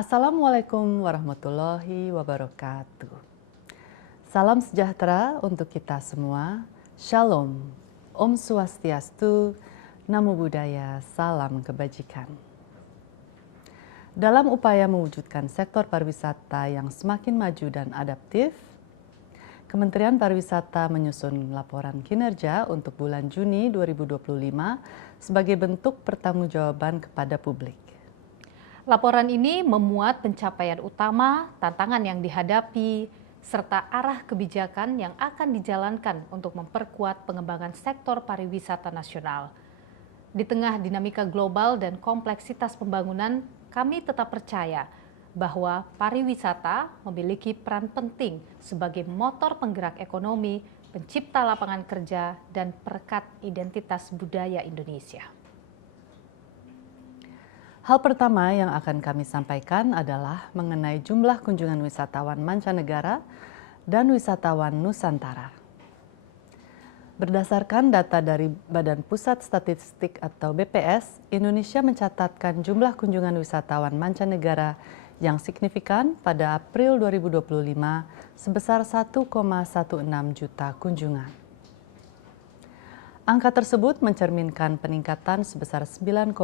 Assalamualaikum warahmatullahi wabarakatuh. Salam sejahtera untuk kita semua. Shalom, Om Swastiastu, Namo Buddhaya, salam kebajikan. Dalam upaya mewujudkan sektor pariwisata yang semakin maju dan adaptif, Kementerian Pariwisata menyusun laporan kinerja untuk bulan Juni 2025 sebagai bentuk pertanggungjawaban kepada publik. Laporan ini memuat pencapaian utama, tantangan yang dihadapi, serta arah kebijakan yang akan dijalankan untuk memperkuat pengembangan sektor pariwisata nasional. Di tengah dinamika global dan kompleksitas pembangunan, kami tetap percaya bahwa pariwisata memiliki peran penting sebagai motor penggerak ekonomi, pencipta lapangan kerja, dan perekat identitas budaya Indonesia. Hal pertama yang akan kami sampaikan adalah mengenai jumlah kunjungan wisatawan mancanegara dan wisatawan Nusantara. Berdasarkan data dari Badan Pusat Statistik atau BPS, Indonesia mencatatkan jumlah kunjungan wisatawan mancanegara yang signifikan pada April 2025 sebesar 1,16 juta kunjungan. Angka tersebut mencerminkan peningkatan sebesar 9,15%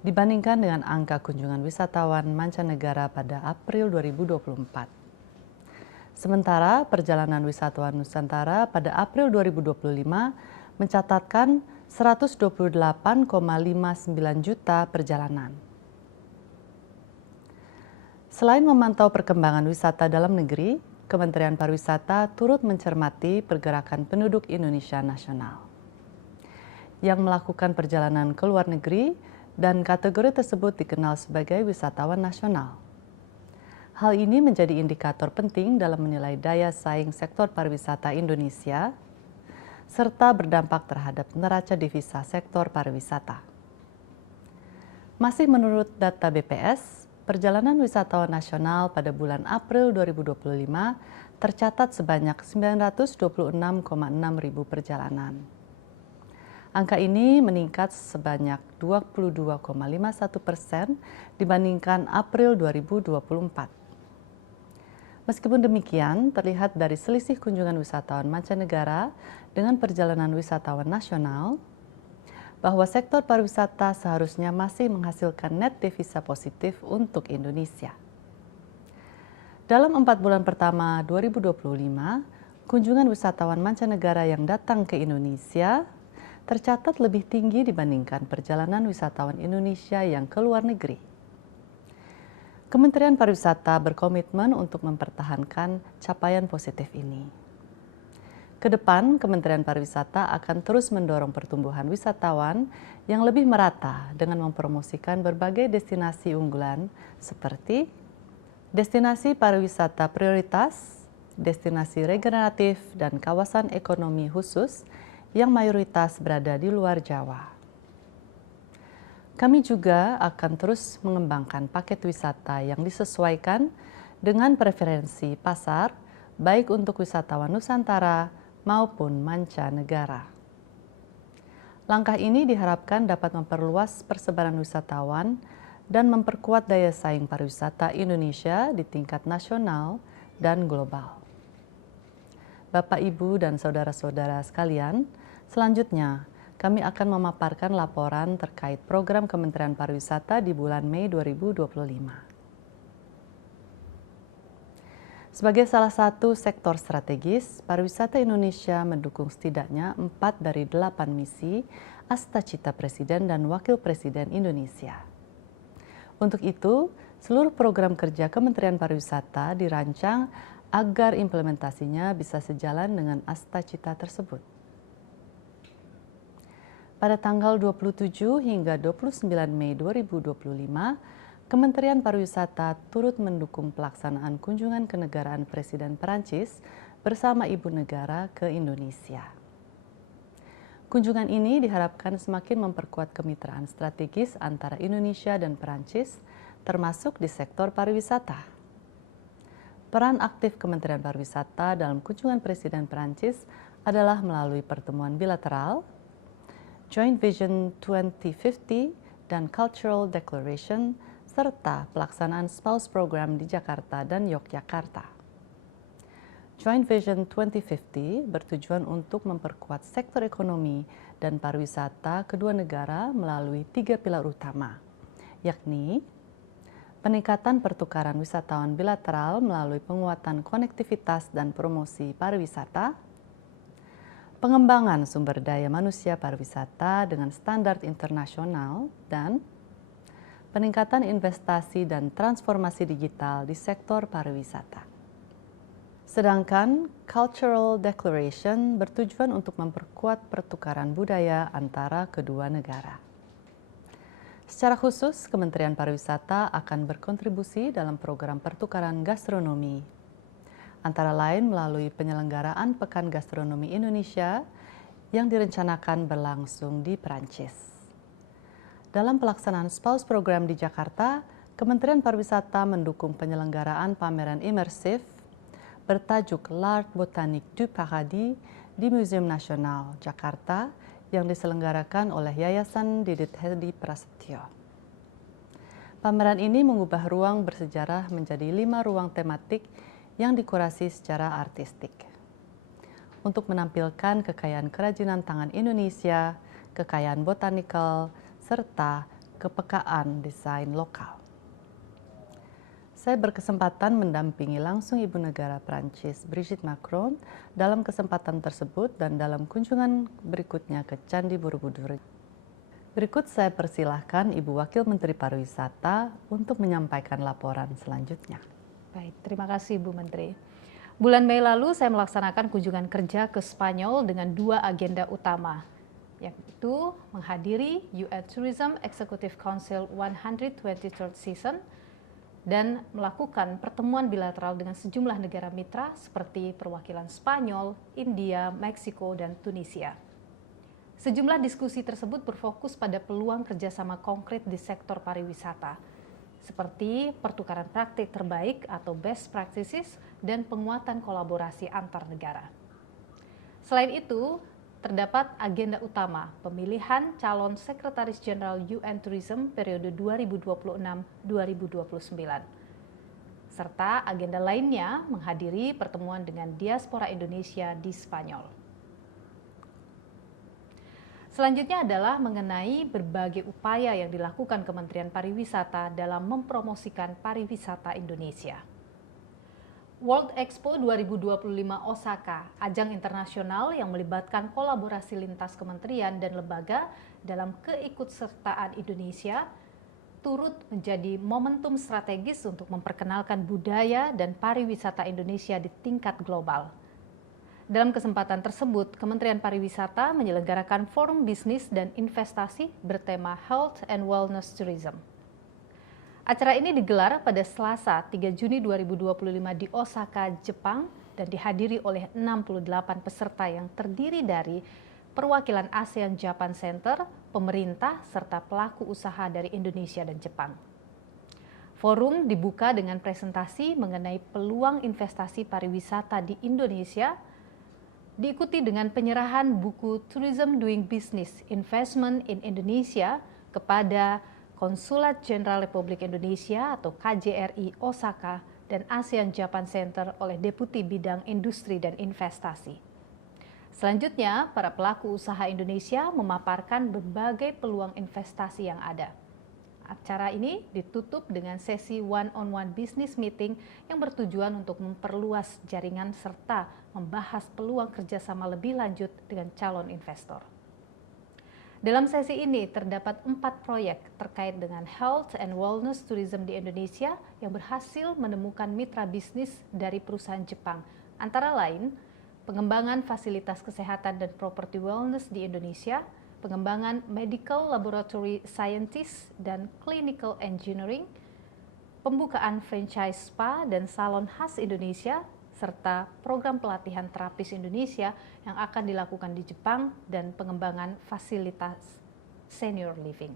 dibandingkan dengan angka kunjungan wisatawan mancanegara pada April 2024. Sementara perjalanan wisatawan Nusantara pada April 2025 mencatatkan 128,59 juta perjalanan. Selain memantau perkembangan wisata dalam negeri, Kementerian Pariwisata turut mencermati pergerakan penduduk Indonesia nasional yang melakukan perjalanan ke luar negeri dan kategori tersebut dikenal sebagai wisatawan nasional. Hal ini menjadi indikator penting dalam menilai daya saing sektor pariwisata Indonesia serta berdampak terhadap neraca devisa sektor pariwisata. Masih menurut data BPS, perjalanan wisatawan nasional pada bulan April 2025 tercatat sebanyak 926,6 ribu perjalanan. Angka ini meningkat sebanyak 22,51% dibandingkan April 2024. Meskipun demikian, terlihat dari selisih kunjungan wisatawan mancanegara dengan perjalanan wisatawan nasional, bahwa sektor pariwisata seharusnya masih menghasilkan net devisa positif untuk Indonesia. Dalam 4 bulan pertama 2025, kunjungan wisatawan mancanegara yang datang ke Indonesia tercatat lebih tinggi dibandingkan perjalanan wisatawan Indonesia yang ke luar negeri. Kementerian Pariwisata berkomitmen untuk mempertahankan capaian positif ini. Kedepan, Kementerian Pariwisata akan terus mendorong pertumbuhan wisatawan yang lebih merata dengan mempromosikan berbagai destinasi unggulan seperti destinasi pariwisata prioritas, destinasi regeneratif, dan kawasan ekonomi khusus yang mayoritas berada di luar Jawa. Kami juga akan terus mengembangkan paket wisata yang disesuaikan dengan preferensi pasar, baik untuk wisatawan Nusantara maupun mancanegara. Langkah ini diharapkan dapat memperluas persebaran wisatawan dan memperkuat daya saing pariwisata Indonesia di tingkat nasional dan global. Bapak, Ibu, dan saudara-saudara sekalian, selanjutnya kami akan memaparkan laporan terkait program Kementerian Pariwisata di bulan Mei 2025. Sebagai salah satu sektor strategis, pariwisata Indonesia mendukung setidaknya 4 dari 8 misi Astacita Presiden dan Wakil Presiden Indonesia. Untuk itu, seluruh program kerja Kementerian Pariwisata dirancang agar implementasinya bisa sejalan dengan Astacita tersebut. Pada tanggal 27 hingga 29 Mei 2025, Kementerian Pariwisata turut mendukung pelaksanaan kunjungan kenegaraan Presiden Perancis bersama Ibu Negara ke Indonesia. Kunjungan ini diharapkan semakin memperkuat kemitraan strategis antara Indonesia dan Perancis, termasuk di sektor pariwisata. Peran aktif Kementerian Pariwisata dalam kunjungan Presiden Perancis adalah melalui pertemuan bilateral, Joint Vision 2050, dan Cultural Declaration, serta pelaksanaan Spouse Program di Jakarta dan Yogyakarta. Joint Vision 2050 bertujuan untuk memperkuat sektor ekonomi dan pariwisata kedua negara melalui 3 pilar utama, yakni peningkatan pertukaran wisatawan bilateral melalui penguatan konektivitas dan promosi pariwisata, pengembangan sumber daya manusia pariwisata dengan standar internasional, dan peningkatan investasi dan transformasi digital di sektor pariwisata. Sedangkan Cultural Declaration bertujuan untuk memperkuat pertukaran budaya antara kedua negara. Secara khusus, Kementerian Pariwisata akan berkontribusi dalam program pertukaran gastronomi, antara lain melalui penyelenggaraan Pekan Gastronomi Indonesia yang direncanakan berlangsung di Perancis. Dalam pelaksanaan Spouse Program di Jakarta, Kementerian Pariwisata mendukung penyelenggaraan pameran imersif bertajuk L'Art Botanique du Paradis di Museum Nasional Jakarta yang diselenggarakan oleh Yayasan Didit Hedi Prasetyo. Pameran ini mengubah ruang bersejarah menjadi 5 ruang tematik yang dikurasi secara artistik untuk menampilkan kekayaan kerajinan tangan Indonesia, kekayaan botanikal, serta kepekaan desain lokal. Saya berkesempatan mendampingi langsung Ibu Negara Prancis Brigitte Macron dalam kesempatan tersebut dan dalam kunjungan berikutnya ke Candi Borobudur. Berikut saya persilahkan Ibu Wakil Menteri Pariwisata untuk menyampaikan laporan selanjutnya. Baik, terima kasih Bu Menteri. Bulan Mei lalu saya melaksanakan kunjungan kerja ke Spanyol dengan 2 agenda utama, yaitu menghadiri UN Tourism Executive Council 123rd Season dan melakukan pertemuan bilateral dengan sejumlah negara mitra seperti perwakilan Spanyol, India, Meksiko, dan Tunisia. Sejumlah diskusi tersebut berfokus pada peluang kerjasama konkret di sektor pariwisata, seperti pertukaran praktik terbaik atau best practices dan penguatan kolaborasi antar negara. Selain itu, terdapat agenda utama pemilihan calon Sekretaris Jenderal UN Tourism periode 2026-2029, serta agenda lainnya menghadiri pertemuan dengan diaspora Indonesia di Spanyol. Selanjutnya adalah mengenai berbagai upaya yang dilakukan Kementerian Pariwisata dalam mempromosikan pariwisata Indonesia. World Expo 2025 Osaka, ajang internasional yang melibatkan kolaborasi lintas kementerian dan lembaga dalam keikutsertaan Indonesia, turut menjadi momentum strategis untuk memperkenalkan budaya dan pariwisata Indonesia di tingkat global. Dalam kesempatan tersebut, Kementerian Pariwisata menyelenggarakan forum bisnis dan investasi bertema Health and Wellness Tourism. Acara ini digelar pada Selasa 3 Juni 2025 di Osaka, Jepang dan dihadiri oleh 68 peserta yang terdiri dari perwakilan ASEAN Japan Center, pemerintah, serta pelaku usaha dari Indonesia dan Jepang. Forum dibuka dengan presentasi mengenai peluang investasi pariwisata di Indonesia, diikuti dengan penyerahan buku Tourism Doing Business Investment in Indonesia kepada Konsulat Jenderal Republik Indonesia atau KJRI Osaka dan ASEAN Japan Center oleh Deputi Bidang Industri dan Investasi. Selanjutnya, para pelaku usaha Indonesia memaparkan berbagai peluang investasi yang ada. Acara ini ditutup dengan sesi one-on-one business meeting yang bertujuan untuk memperluas jaringan serta membahas peluang kerjasama lebih lanjut dengan calon investor. Dalam sesi ini terdapat 4 proyek terkait dengan health and wellness tourism di Indonesia yang berhasil menemukan mitra bisnis dari perusahaan Jepang, antara lain pengembangan fasilitas kesehatan dan property wellness di Indonesia, pengembangan medical laboratory scientist dan clinical engineering, pembukaan franchise spa dan salon khas Indonesia, serta program pelatihan terapis Indonesia yang akan dilakukan di Jepang dan pengembangan fasilitas senior living.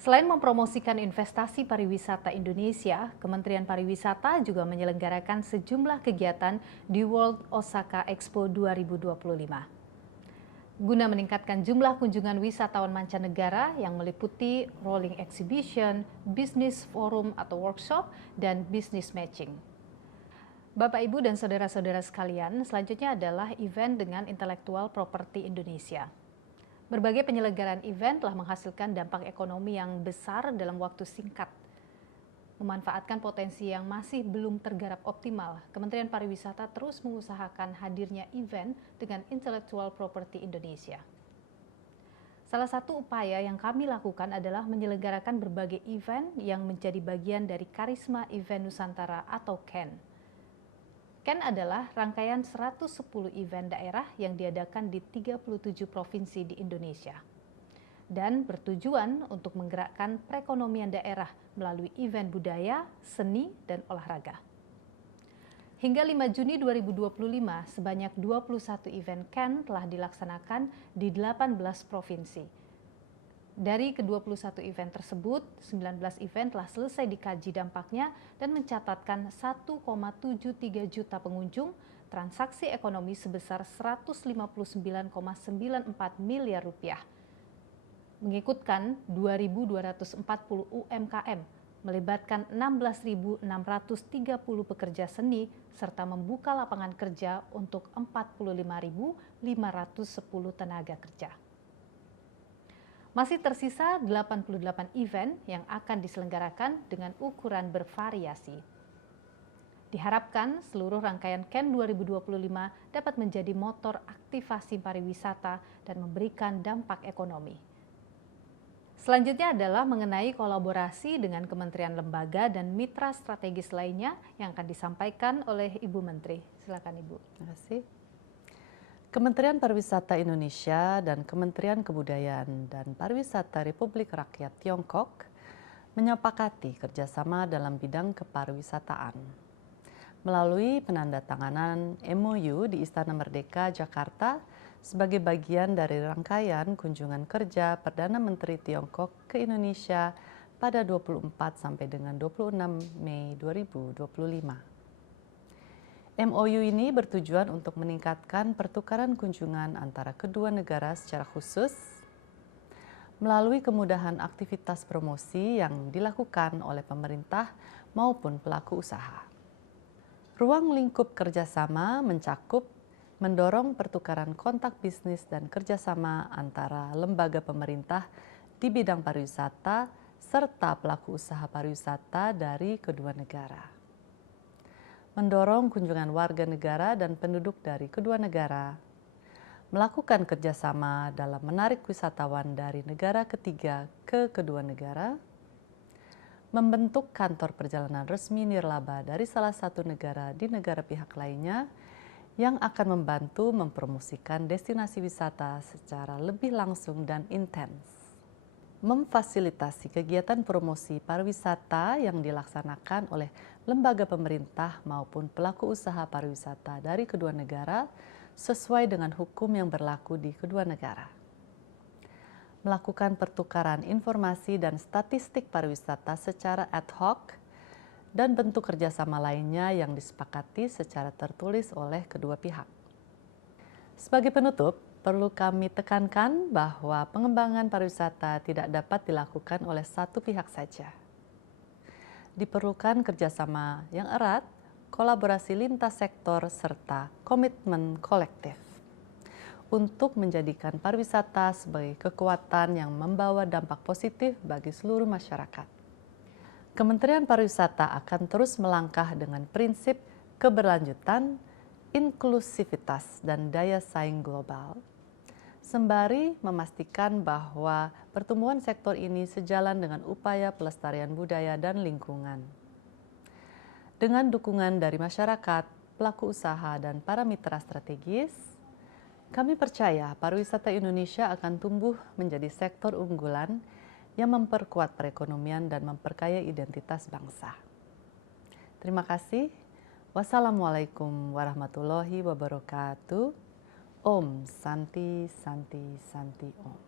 Selain mempromosikan investasi pariwisata Indonesia, Kementerian Pariwisata juga menyelenggarakan sejumlah kegiatan di World Osaka Expo 2025. guna meningkatkan jumlah kunjungan wisatawan mancanegara yang meliputi rolling exhibition, business forum atau workshop, dan business matching. Bapak, Ibu, dan saudara-saudara sekalian, selanjutnya adalah event dengan intellectual property Indonesia. Berbagai penyelenggaraan event telah menghasilkan dampak ekonomi yang besar dalam waktu singkat. Memanfaatkan potensi yang masih belum tergarap optimal, Kementerian Pariwisata terus mengusahakan hadirnya event dengan intellectual property Indonesia. Salah satu upaya yang kami lakukan adalah menyelenggarakan berbagai event yang menjadi bagian dari Karisma Event Nusantara atau KEN. KEN adalah rangkaian 110 event daerah yang diadakan di 37 provinsi di Indonesia dan bertujuan untuk menggerakkan perekonomian daerah melalui event budaya, seni, dan olahraga. Hingga 5 Juni 2025, sebanyak 21 event KEN telah dilaksanakan di 18 provinsi. Dari ke-21 event tersebut, 19 event telah selesai dikaji dampaknya dan mencatatkan 1,73 juta pengunjung, transaksi ekonomi sebesar 159,94 miliar rupiah. Mengikutkan 2.240 UMKM, melibatkan 16.630 pekerja seni, serta membuka lapangan kerja untuk 45.510 tenaga kerja. Masih tersisa 88 event yang akan diselenggarakan dengan ukuran bervariasi. Diharapkan seluruh rangkaian KEN 2025 dapat menjadi motor aktivasi pariwisata dan memberikan dampak ekonomi. Selanjutnya adalah mengenai kolaborasi dengan kementerian lembaga dan mitra strategis lainnya yang akan disampaikan oleh Ibu Menteri. Silakan Ibu. Terima kasih. Kementerian Pariwisata Indonesia dan Kementerian Kebudayaan dan Pariwisata Republik Rakyat Tiongkok menyepakati kerjasama dalam bidang kepariwisataan melalui penandatanganan MOU di Istana Merdeka, Jakarta sebagai bagian dari rangkaian kunjungan kerja Perdana Menteri Tiongkok ke Indonesia pada 24 sampai dengan 26 Mei 2025. MOU ini bertujuan untuk meningkatkan pertukaran kunjungan antara kedua negara secara khusus melalui kemudahan aktivitas promosi yang dilakukan oleh pemerintah maupun pelaku usaha. Ruang lingkup kerjasama mencakup mendorong pertukaran kontak bisnis dan kerjasama antara lembaga pemerintah di bidang pariwisata serta pelaku usaha pariwisata dari kedua negara. Mendorong kunjungan warga negara dan penduduk dari kedua negara, melakukan kerjasama dalam menarik wisatawan dari negara ketiga ke kedua negara, membentuk kantor perjalanan resmi nirlaba dari salah satu negara di negara pihak lainnya yang akan membantu mempromosikan destinasi wisata secara lebih langsung dan intens. Memfasilitasi kegiatan promosi pariwisata yang dilaksanakan oleh lembaga pemerintah maupun pelaku usaha pariwisata dari kedua negara sesuai dengan hukum yang berlaku di kedua negara. Melakukan pertukaran informasi dan statistik pariwisata secara ad hoc dan bentuk kerjasama lainnya yang disepakati secara tertulis oleh kedua pihak. Sebagai penutup, perlu kami tekankan bahwa pengembangan pariwisata tidak dapat dilakukan oleh satu pihak saja. Diperlukan kerjasama yang erat, kolaborasi lintas sektor, serta komitmen kolektif untuk menjadikan pariwisata sebagai kekuatan yang membawa dampak positif bagi seluruh masyarakat. Kementerian Pariwisata akan terus melangkah dengan prinsip keberlanjutan, inklusivitas, dan daya saing global, sembari memastikan bahwa pertumbuhan sektor ini sejalan dengan upaya pelestarian budaya dan lingkungan. Dengan dukungan dari masyarakat, pelaku usaha, dan para mitra strategis, kami percaya pariwisata Indonesia akan tumbuh menjadi sektor unggulan yang memperkuat perekonomian dan memperkaya identitas bangsa. Terima kasih. Wassalamualaikum warahmatullahi wabarakatuh. Om Santi Santi Santi Om.